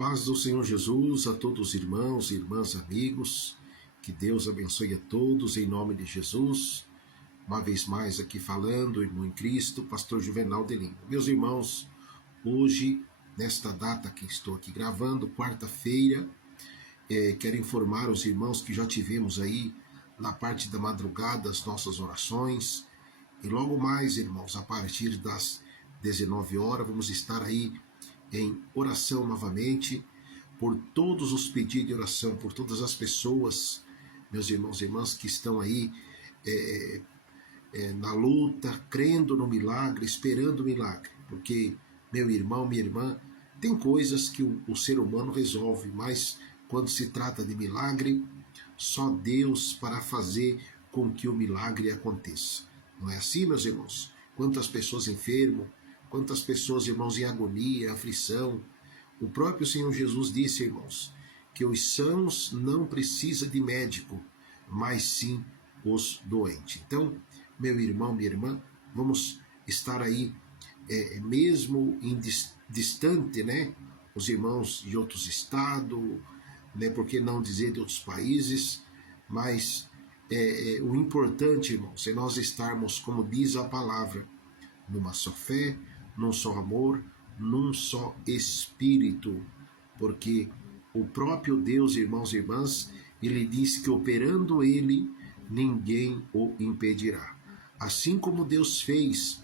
paz do Senhor Jesus a todos os irmãos, irmãs, amigos. Que Deus abençoe a todos em nome de Jesus. Uma vez mais aqui falando, irmão em Cristo, pastor Juvenal de Lima. Meus irmãos, hoje, nesta data que estou aqui gravando, quarta-feira, quero informar os irmãos que já tivemos aí na parte da madrugada as nossas orações. E logo mais, irmãos, a partir das 19 horas, vamos estar aí em oração novamente, por todos os pedidos de oração, por todas as pessoas, meus irmãos e irmãs, que estão aí na luta, crendo no milagre, esperando o milagre. Porque, meu irmão, minha irmã, tem coisas que o ser humano resolve, mas quando se trata de milagre, só Deus para fazer com que o milagre aconteça. Não é assim, meus irmãos? Quantas pessoas enfermas, quantas pessoas, irmãos, em agonia, aflição. O próprio Senhor Jesus disse, irmãos, que os sãos não precisam de médico, mas sim os doentes. Então, meu irmão, minha irmã, vamos estar aí, mesmo em distante, né? Os irmãos de outros estados, né? Por que não dizer de outros países? Mas o importante, irmãos, é nós estarmos, como diz a palavra, numa só fé, num só amor, num só Espírito, porque o próprio Deus, irmãos e irmãs, ele diz que operando ele, ninguém o impedirá. Assim como Deus fez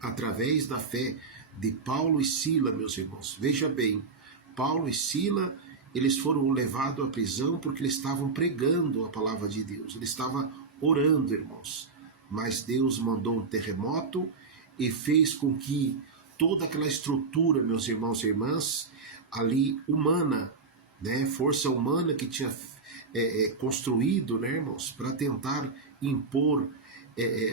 através da fé de Paulo e Sila, meus irmãos. Veja bem, Paulo e Sila, eles foram levados à prisão porque eles estavam pregando a palavra de Deus, eles estavam orando, irmãos. Mas Deus mandou um terremoto e fez com que toda aquela estrutura, meus irmãos e irmãs, ali humana, né, força humana que tinha construído, né, irmãos, para tentar impor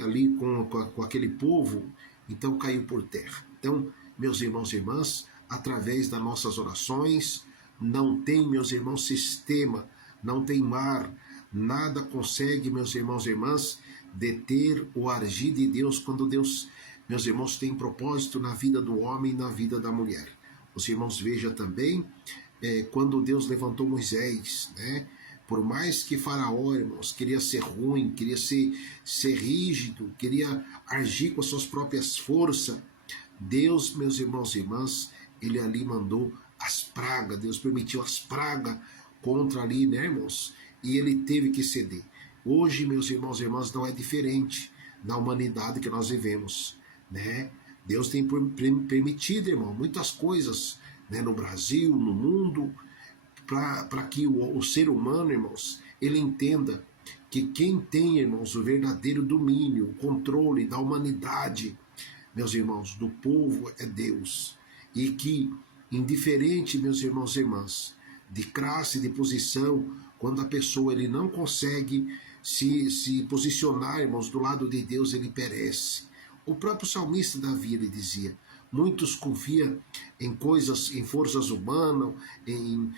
ali com aquele povo, então caiu por terra. Então, meus irmãos e irmãs, através das nossas orações, não tem, meus irmãos, sistema, não tem mar, nada consegue, meus irmãos e irmãs, deter o agir de Deus quando Deus, meus irmãos, tem propósito na vida do homem e na vida da mulher. Os irmãos vejam também quando Deus levantou Moisés, né? Por mais que Faraó, irmãos, queria ser ruim, queria ser rígido, queria agir com as suas próprias forças, Deus, meus irmãos e irmãs, ele ali mandou as pragas, Deus permitiu as pragas contra ali, né, irmãos? E ele teve que ceder. Hoje, meus irmãos e irmãs, não é diferente na humanidade que nós vivemos, né? Deus tem permitido, irmão, muitas coisas, né, no Brasil, no mundo, para que o ser humano, irmãos, ele entenda que quem tem, irmãos, o verdadeiro domínio, o controle da humanidade, meus irmãos, do povo é Deus. E que, indiferente, meus irmãos e irmãs, de classe, de posição, quando a pessoa ele não consegue se posicionar, irmãos, do lado de Deus, ele perece. O próprio salmista Davi, ele dizia, muitos confiam em coisas, em forças humanas, em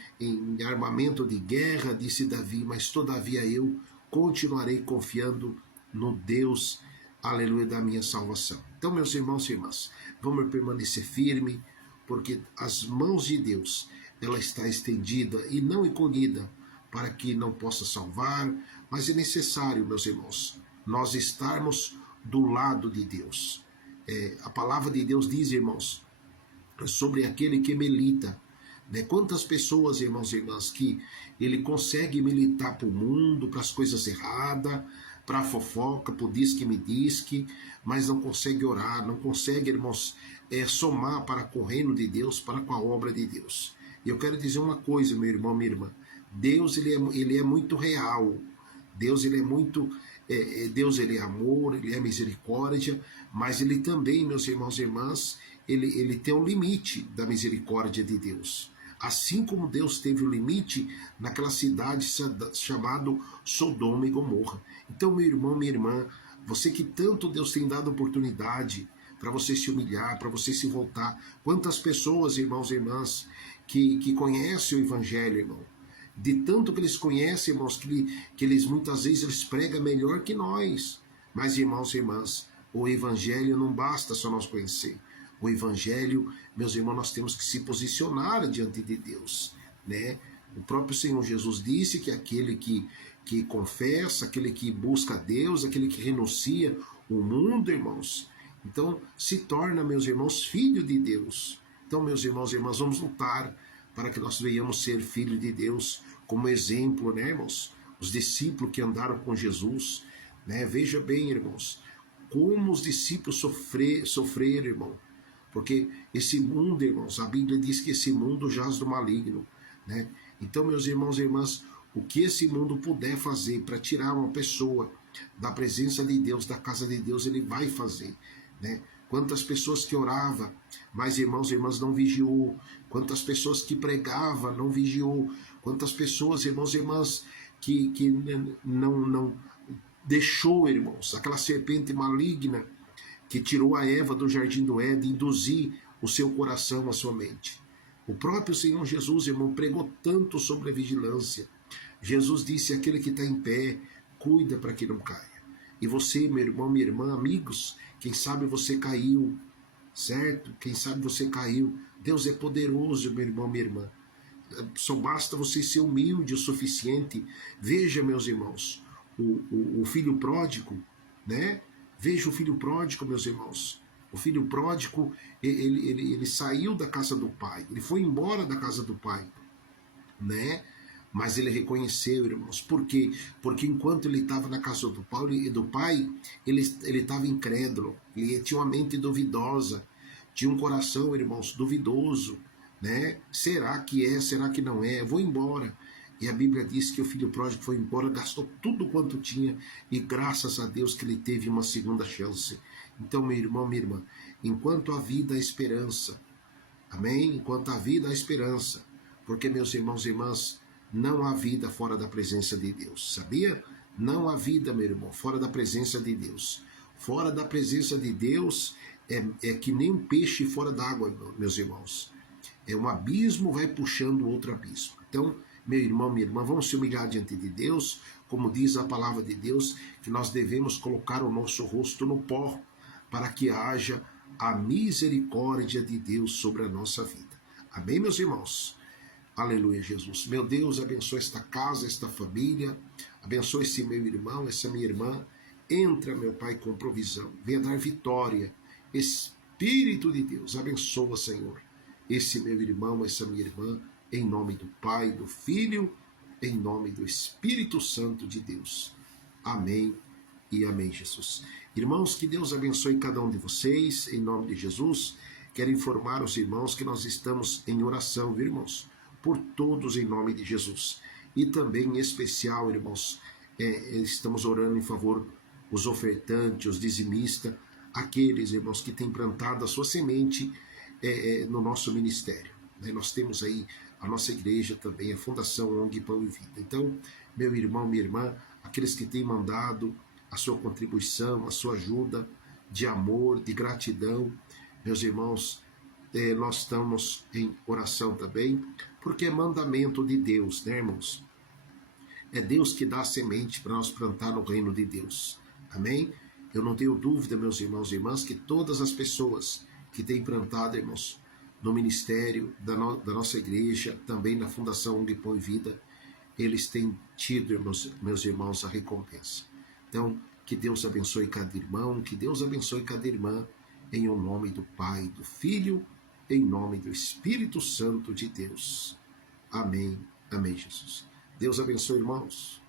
armamento de guerra, disse Davi, mas todavia eu continuarei confiando no Deus, aleluia, da minha salvação. Então, meus irmãos e irmãs, vamos permanecer firme, porque as mãos de Deus, ela está estendida e não encolhida, para que não possa salvar, mas é necessário, meus irmãos, nós estarmos do lado de Deus. A palavra de Deus diz, irmãos, sobre aquele que milita, né? Quantas pessoas, irmãos e irmãs, que ele consegue militar para o mundo, para as coisas erradas, para a fofoca, para o diz-que, mas não consegue orar, não consegue, irmãos, somar para com o reino de Deus, para com a obra de Deus. E eu quero dizer uma coisa, meu irmão, minha irmã, Deus ele é muito real, Deus ele é muito... Deus ele é amor, ele é misericórdia, mas ele também, meus irmãos e irmãs, ele tem um limite da misericórdia de Deus. Assim como Deus teve o limite naquela cidade chamada Sodoma e Gomorra. Então, meu irmão, minha irmã, você que tanto Deus tem dado oportunidade para você se humilhar, para você se voltar. Quantas pessoas, irmãos e irmãs, que conhecem o Evangelho, irmão, de tanto que eles conhecem, irmãos, que eles muitas vezes eles pregam melhor que nós. Mas, irmãos e irmãs, o Evangelho não basta só nós conhecer. o Evangelho, meus irmãos, nós temos que se posicionar diante de Deus, né? O próprio Senhor Jesus disse que aquele que confessa, aquele que busca Deus, aquele que renuncia o mundo, irmãos, então se torna, meus irmãos, filho de Deus. Então, meus irmãos e irmãs, vamos lutar para que nós venhamos ser filho de Deus, como exemplo, né, irmãos? Os discípulos que andaram com Jesus, né? Veja bem, irmãos, como os discípulos sofreram, irmão. Porque esse mundo, irmãos, a Bíblia diz que esse mundo jaz do maligno, né? Então, meus irmãos e irmãs, o que esse mundo puder fazer para tirar uma pessoa da presença de Deus, da casa de Deus, ele vai fazer, né? Quantas pessoas que oravam, mas irmãos e irmãs não vigiou. Quantas pessoas que pregavam, não vigiou. Quantas pessoas, irmãos e irmãs, que não deixou, irmãos, aquela serpente maligna que tirou a Eva do jardim do Éden, induzir o seu coração, a sua mente. O próprio Senhor Jesus, irmão, pregou tanto sobre a vigilância. Jesus disse: aquele que está em pé, cuida para que não caia. E você, meu irmão, minha irmã, amigos, quem sabe você caiu, certo? Quem sabe você caiu. Deus é poderoso, meu irmão, minha irmã. Só basta você ser humilde o suficiente. Veja, meus irmãos, o filho pródigo, né? Veja o filho pródigo, meus irmãos. O filho pródigo, ele saiu da casa do pai, ele foi embora da casa do pai, né? Mas ele reconheceu, irmãos. Por quê? Porque enquanto ele estava na casa do pai, ele estava incrédulo, ele tinha uma mente duvidosa, tinha um coração, irmãos, duvidoso, né? Será que é? Será que não é? Eu vou embora. E a Bíblia diz que o filho pródigo foi embora, gastou tudo quanto tinha, e graças a Deus que ele teve uma segunda chance. Então, meu irmão, minha irmã, enquanto a vida há esperança, amém? Enquanto a vida há esperança, porque, meus irmãos e irmãs, não há vida fora da presença de Deus, sabia? Não há vida, meu irmão, fora da presença de Deus. Fora da presença de Deus é que nem um peixe fora d'água, meus irmãos. É um abismo, vai puxando outro abismo. Então, meu irmão, minha irmã, vamos se humilhar diante de Deus, como diz a palavra de Deus, que nós devemos colocar o nosso rosto no pó, para que haja a misericórdia de Deus sobre a nossa vida. Amém, meus irmãos? Aleluia, Jesus. Meu Deus, abençoe esta casa, esta família, abençoe esse meu irmão, essa minha irmã. Entra, meu Pai, com provisão, venha dar vitória. Espírito de Deus, abençoa, Senhor, esse meu irmão, essa minha irmã, em nome do Pai, do Filho, em nome do Espírito Santo de Deus. Amém e amém, Jesus. Irmãos, que Deus abençoe cada um de vocês, em nome de Jesus. Quero informar os irmãos que nós estamos em oração, viu, irmãos? Por todos, em nome de Jesus. E também, em especial, irmãos, estamos orando em favor dos ofertantes, os dizimistas, aqueles, irmãos, que têm plantado a sua semente no nosso ministério. Nós temos aí a nossa igreja também, a Fundação ONG Pão e Vida. Então, meu irmão, minha irmã, aqueles que têm mandado a sua contribuição, a sua ajuda de amor, de gratidão, meus irmãos, nós estamos em oração também, porque é mandamento de Deus, né, irmãos? É Deus que dá a semente para nós plantar no reino de Deus. Amém? Eu não tenho dúvida, meus irmãos e irmãs, que todas as pessoas que têm plantado, irmãos, no ministério da nossa igreja, também na Fundação ONG Pão e Vida, eles têm tido, meus irmãos, a recompensa. Então, que Deus abençoe cada irmão, que Deus abençoe cada irmã, em o nome do Pai, do Filho, em nome do Espírito Santo de Deus. Amém. Amém, Jesus. Deus abençoe, irmãos.